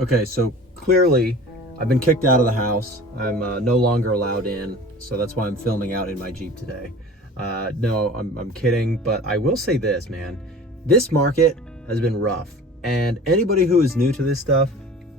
Okay, so clearly I've been kicked out of the house. I'm no longer allowed in, so that's why I'm filming out in my Jeep today. No, I'm kidding, but I will say this, man. This market has been rough, and anybody who is new to this stuff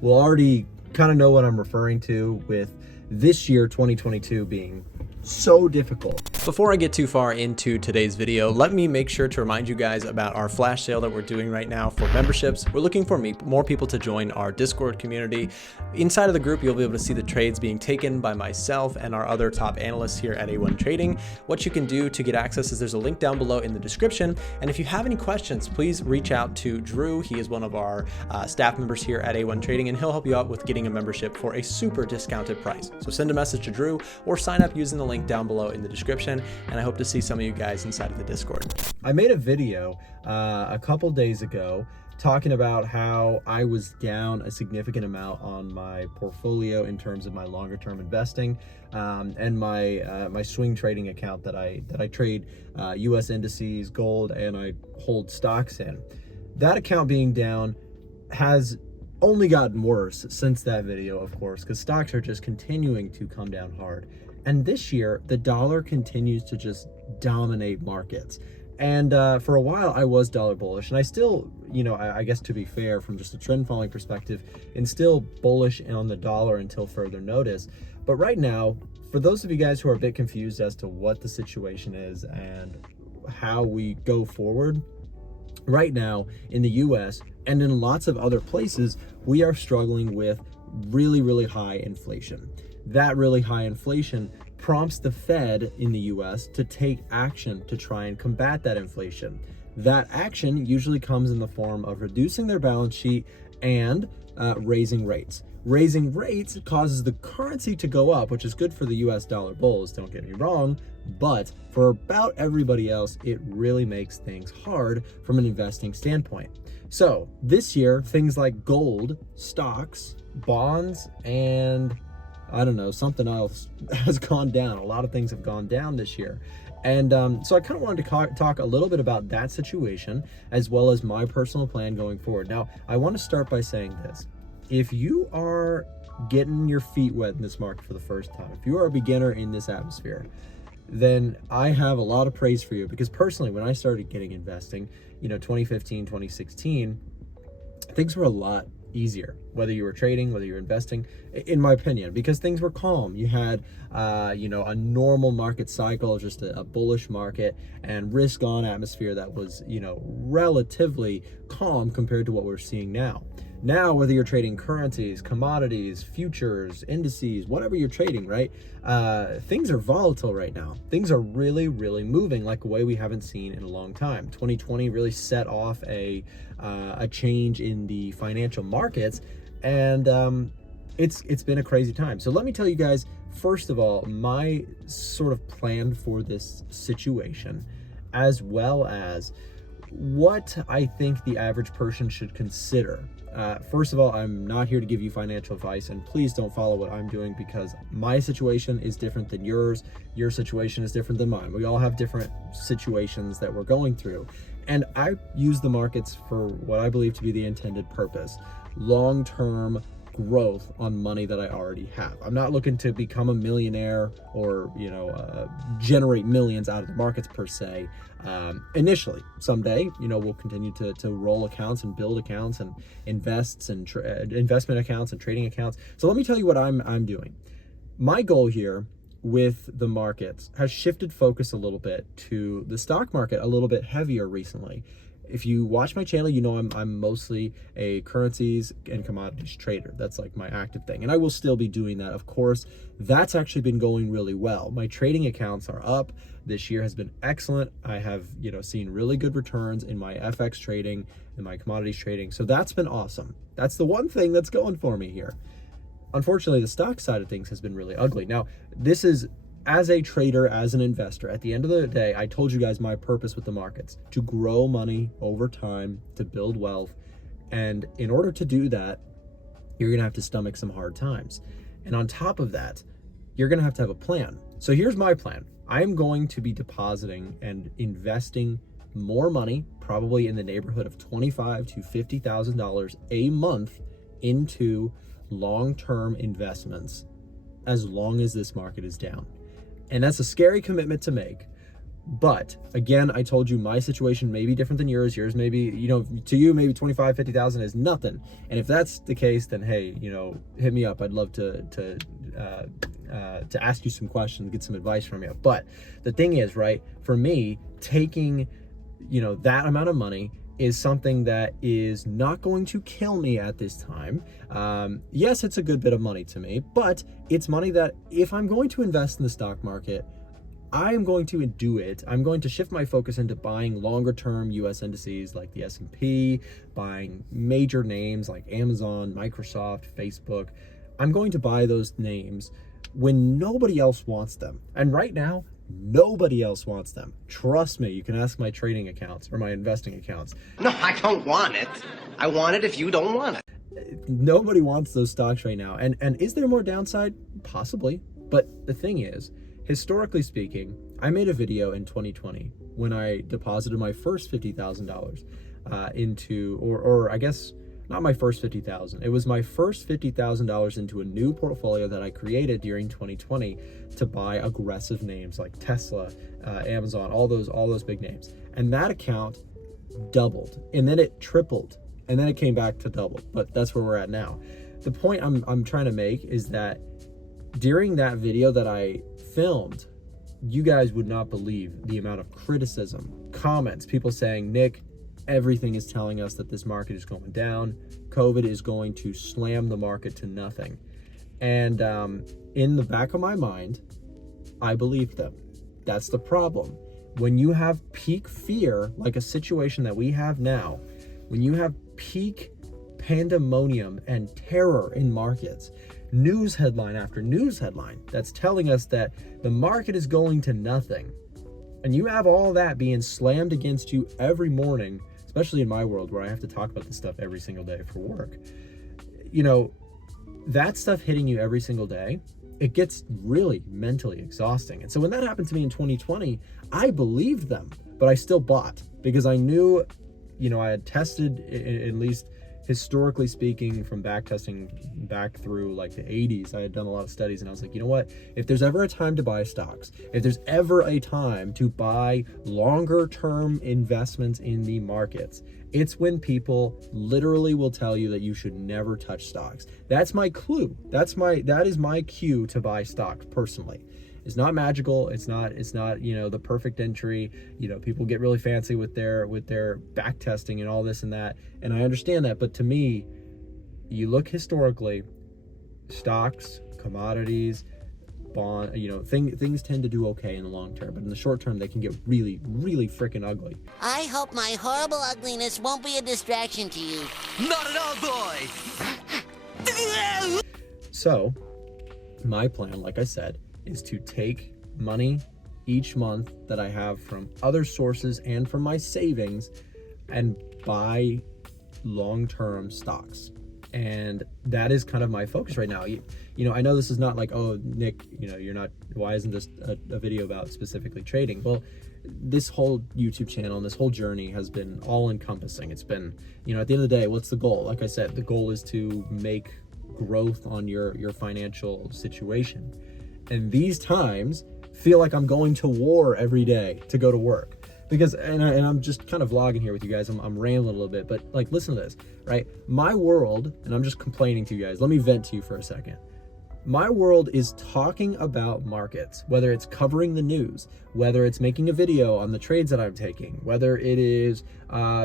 will already kind of know what I'm referring to with this year, 2022, being so difficult. Before I get too far into today's video, let me make sure to remind you guys about our flash sale that we're doing right now for memberships. We're looking for more people to join our Discord community. Inside of the group, you'll be able to see the trades being taken by myself and our other top analysts here at A1 Trading. What you can do to get access is there's a link down below in the description. And if you have any questions, please reach out to Drew. He is one of our staff members here at A1 Trading, and he'll help you out with getting a membership for a super discounted price. So send a message to Drew or sign up using the link down below in the description, and I hope to see some of you guys inside of the Discord. I made a video a couple days ago talking about how I was down a significant amount on my portfolio in terms of my longer term investing, and my swing trading account that I trade US indices, gold, and I hold stocks in. That account being down has only gotten worse since that video, of course, because stocks are just continuing to come down hard. And this year, the dollar continues to just dominate markets. And for a while, I was dollar bullish. And I still, I guess to be fair, from just a trend following perspective, and still bullish on the dollar until further notice. But right now, for those of you guys who are a bit confused as to what the situation is and how we go forward, right now in the US and in lots of other places, we are struggling with really, really high inflation. That really high inflation prompts the Fed in the US to take action to try and combat that inflation. That action usually comes in the form of reducing their balance sheet and raising rates. Raising rates causes the currency to go up, which is good for the US dollar bulls, don't get me wrong, but for about everybody else, it really makes things hard from an investing standpoint. So this year, things like gold, stocks, bonds, and I don't know, something else has gone down. A lot of things have gone down this year. And so I kind of wanted to talk a little bit about that situation, as well as my personal plan going forward. Now, I want to start by saying this. If you are getting your feet wet in this market for the first time, if you are a beginner in this atmosphere, then I have a lot of praise for you, because personally, when I started getting investing, 2015, 2016, things were a lot easier, whether you were trading, whether you were investing, in my opinion, because things were calm. You had, a normal market cycle, just a bullish market and risk on atmosphere that was, relatively calm compared to what we're seeing now. Now, whether you're trading currencies, commodities, futures, indices, whatever you're trading, right? Things are volatile right now. Things are really, really moving like a way we haven't seen in a long time. 2020 really set off a change in the financial markets, and it's been a crazy time. So let me tell you guys, first of all, my sort of plan for this situation, as well as what I think the average person should consider. First of all, I'm not here to give you financial advice, and please don't follow what I'm doing, because my situation is different than yours. Your situation is different than mine. We all have different situations that we're going through. And I use the markets for what I believe to be the intended purpose: long-term growth on money that I already have. I'm not looking to become a millionaire or, generate millions out of the markets per se. Initially, someday, we'll continue to roll accounts and build accounts and investment accounts and trading accounts. So let me tell you what I'm doing. My goal here with the markets has shifted focus a little bit to the stock market a little bit heavier recently. If you watch my channel, I'm mostly a currencies and commodities trader. That's like my active thing. And I will still be doing that, of course. That's actually been going really well. My trading accounts are up. This year has been excellent. I have, seen really good returns in my FX trading and my commodities trading. So that's been awesome. That's the one thing that's going for me here. Unfortunately, the stock side of things has been really ugly. Now, this is, as a trader, as an investor, at the end of the day, I told you guys my purpose with the markets: to grow money over time, to build wealth. And in order to do that, you're going to have to stomach some hard times. And on top of that, you're going to have a plan. So here's my plan. I'm going to be depositing and investing more money, probably in the neighborhood of $25,000 to $50,000 a month, into long-term investments as long as this market is down. And that's a scary commitment to make. But again, I told you my situation may be different than yours. Yours maybe, you know, to you, maybe 25, 50,000 is nothing. And if that's the case, then hey, you know, hit me up. I'd love to ask you some questions, get some advice from you. But the thing is, right, for me, taking, you know, that amount of money is something that is not going to kill me at this time. Yes, it's a good bit of money to me, but it's money that if I'm going to invest in the stock market, I am going to do it. I'm going to shift my focus into buying longer term US indices like the S&P, buying major names like Amazon, Microsoft, Facebook. I'm going to buy those names when nobody else wants them. And right now, nobody else wants them. Trust me, you can ask my trading accounts or my investing accounts. No, I don't want it. I want it if you don't want it. Nobody wants those stocks right now. And is there more downside? Possibly. But the thing is, historically speaking, I made a video in 2020 when I deposited my first $50,000 into, or I guess not my first 50,000. It was my first $50,000 into a new portfolio that I created during 2020 to buy aggressive names like Tesla, Amazon, all those big names. And that account doubled, and then it tripled, and then it came back to double. But that's where we're at now. The point I'm trying to make is that during that video that I filmed, you guys would not believe the amount of criticism, comments, people saying, Nick, everything is telling us that this market is going down. COVID is going to slam the market to nothing. And in the back of my mind, I believed them. That's the problem. When you have peak fear, like a situation that we have now, when you have peak pandemonium and terror in markets, news headline after news headline that's telling us that the market is going to nothing, and you have all that being slammed against you every morning, especially in my world where I have to talk about this stuff every single day for work, you know, that stuff hitting you every single day, it gets really mentally exhausting. And so when that happened to me in 2020, I believed them, but I still bought because I knew, you know, I had tested, at least historically speaking, from back testing back through like the 80s, I had done a lot of studies, and I was like, you know what, if there's ever a time to buy stocks, if there's ever a time to buy longer term investments in the markets, it's when people literally will tell you that you should never touch stocks. That's my clue. That is my cue to buy stocks personally. It's not magical. It's not, you know, the perfect entry. You know, people get really fancy with their back testing and all this and that. And I understand that. But to me, you look historically, stocks, commodities, bond, you know, things tend to do okay in the long term, but in the short term, they can get really, really freaking ugly. I hope my horrible ugliness won't be a distraction to you. Not at all, boy! So, my plan, like I said, is to take money each month that I have from other sources and from my savings and buy long-term stocks. And that is kind of my focus right now. You know, I know this is not like, oh, Nick, you know, why isn't this a video about specifically trading? Well, this whole YouTube channel and this whole journey has been all encompassing. It's been, you know, at the end of the day, what's the goal? Like I said, the goal is to make growth on your financial situation. And these times feel like I'm going to war every day to go to work. Because, and I'm just kind of vlogging here with you guys, I'm rambling a little bit, but like, listen to this, right? My world, and I'm just complaining to you guys, let me vent to you for a second. My world is talking about markets, whether it's covering the news, whether it's making a video on the trades that I'm taking, whether it is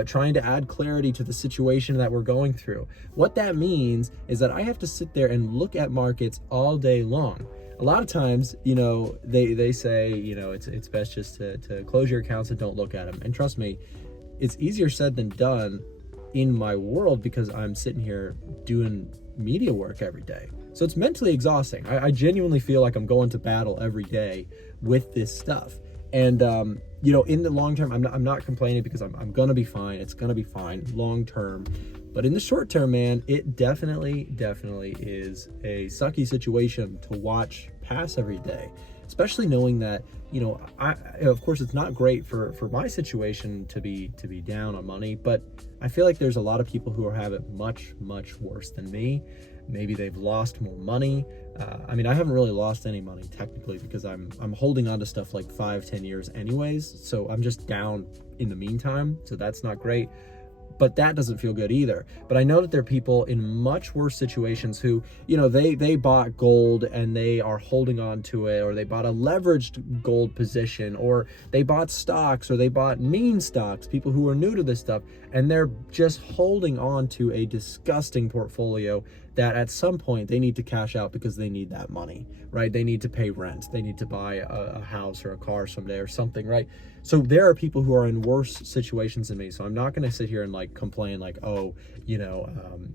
trying to add clarity to the situation that we're going through. What that means is that I have to sit there and look at markets all day long. A lot of times, you know, they say, you know, it's best just to close your accounts and don't look at them. And trust me, it's easier said than done in my world because I'm sitting here doing media work every day. So it's mentally exhausting. I genuinely feel like I'm going to battle every day with this stuff. And, you know, in the long term, I'm not complaining because I'm going to be fine. It's going to be fine long term. But in the short term, man, it definitely is a sucky situation to watch pass every day, especially knowing that, you know, of course, it's not great for my situation to be down on money, but I feel like there's a lot of people who have it much, much worse than me. Maybe they've lost more money. I mean, I haven't really lost any money technically because I'm holding on to stuff like 5-10 years anyways. So I'm just down in the meantime. So that's not great. But that doesn't feel good either. But I know that there are people in much worse situations who, you know, they bought gold and they are holding on to it, or they bought a leveraged gold position, or they bought stocks, or they bought meme stocks, people who are new to this stuff, and they're just holding on to a disgusting portfolio that at some point they need to cash out because they need that money, right? They need to pay rent. They need to buy a house or a car someday or something, right? So there are people who are in worse situations than me. So I'm not going to sit here and like complain like, oh, you know,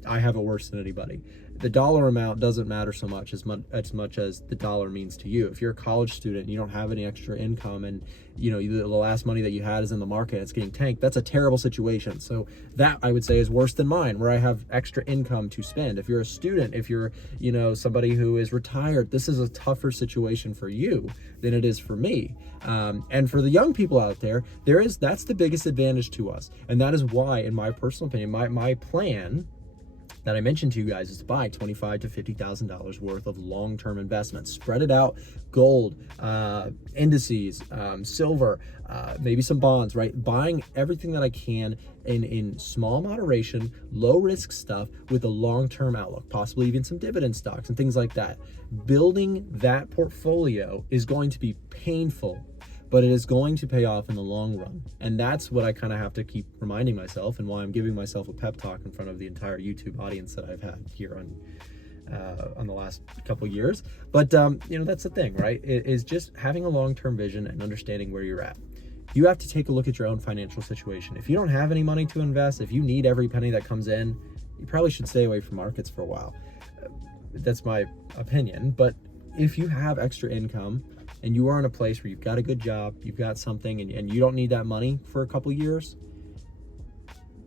I have it worse than anybody. The dollar amount doesn't matter so much as much as the dollar means to you. If you're a college student, you don't have any extra income, and you know the last money that you had is in the market, it's getting tanked. That's a terrible situation. So that, I would say, is worse than mine, where I have extra income to spend. If you're a student, if you're, you know, somebody who is retired, this is a tougher situation for you than it is for me. And for the young people out there, that's the biggest advantage to us, and that is why, in my personal opinion, my plan that I mentioned to you guys is to buy $25,000 to $50,000 worth of long-term investments. Spread it out: gold, indices, silver, maybe some bonds, right? Buying everything that I can in small moderation, low risk stuff with a long-term outlook, possibly even some dividend stocks and things like that. Building that portfolio is going to be painful, but it is going to pay off in the long run. And that's what I kind of have to keep reminding myself, and why I'm giving myself a pep talk in front of the entire YouTube audience that I've had here on the last couple years. But you know, that's the thing, right? It is just having a long-term vision and understanding where you're at. You have to take a look at your own financial situation. If you don't have any money to invest, if you need every penny that comes in, you probably should stay away from markets for a while. That's my opinion. But if you have extra income, and you are in a place where you've got a good job, you've got something, and you don't need that money for a couple years,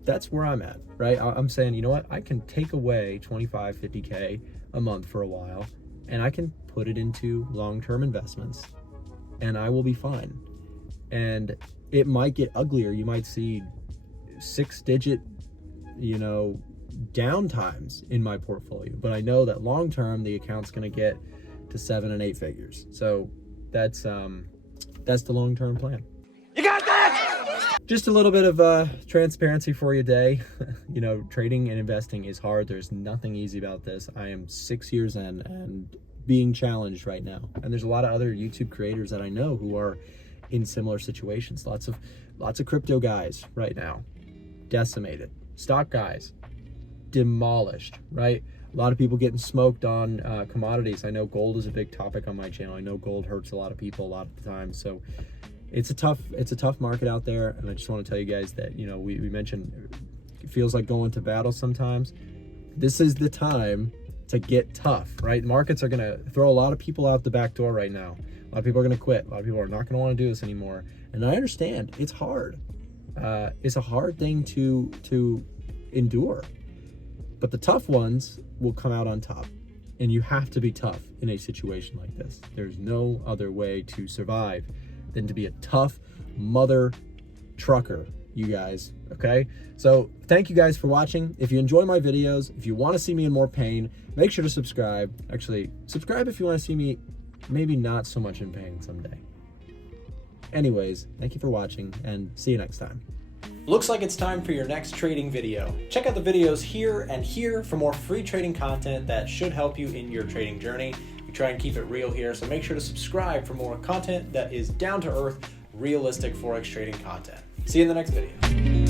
that's where I'm at, right? I'm saying, you know what? I can take away 25, 50K a month for a while, and I can put it into long-term investments, and I will be fine. And it might get uglier. You might see 6-digit, you know, downtimes in my portfolio, but I know that long-term, the account's going to get to 7 and 8 figures. So that's the long-term plan. You got that? Just a little bit of transparency for you today. You know, trading and investing is hard. There's nothing easy about this. I am 6 years in and being challenged right now. And there's a lot of other YouTube creators that I know who are in similar situations. Lots of crypto guys right now, decimated. Stock guys, demolished, right? A lot of people getting smoked on commodities. I know gold is a big topic on my channel. I know gold hurts a lot of people a lot of the time. So it's a tough market out there. And I just want to tell you guys that, you know, we mentioned it feels like going to battle sometimes. This is the time to get tough, right? Markets are going to throw a lot of people out the back door right now. A lot of people are going to quit. A lot of people are not going to want to do this anymore. And I understand it's hard. It's a hard thing to endure. But the tough ones will come out on top, and you have to be tough in a situation like this. There's no other way to survive than to be a tough mother trucker, you guys, okay? So thank you guys for watching. If you enjoy my videos, if you want to see me in more pain, make sure to subscribe. Actually, subscribe if you want to see me maybe not so much in pain someday. Anyways, thank you for watching, and see you next time. Looks like it's time for your next trading video. Check out the videos here and here for more free trading content that should help you in your trading journey. We try and keep it real here, so make sure to subscribe for more content that is down to earth, realistic forex trading content. See you in the next video.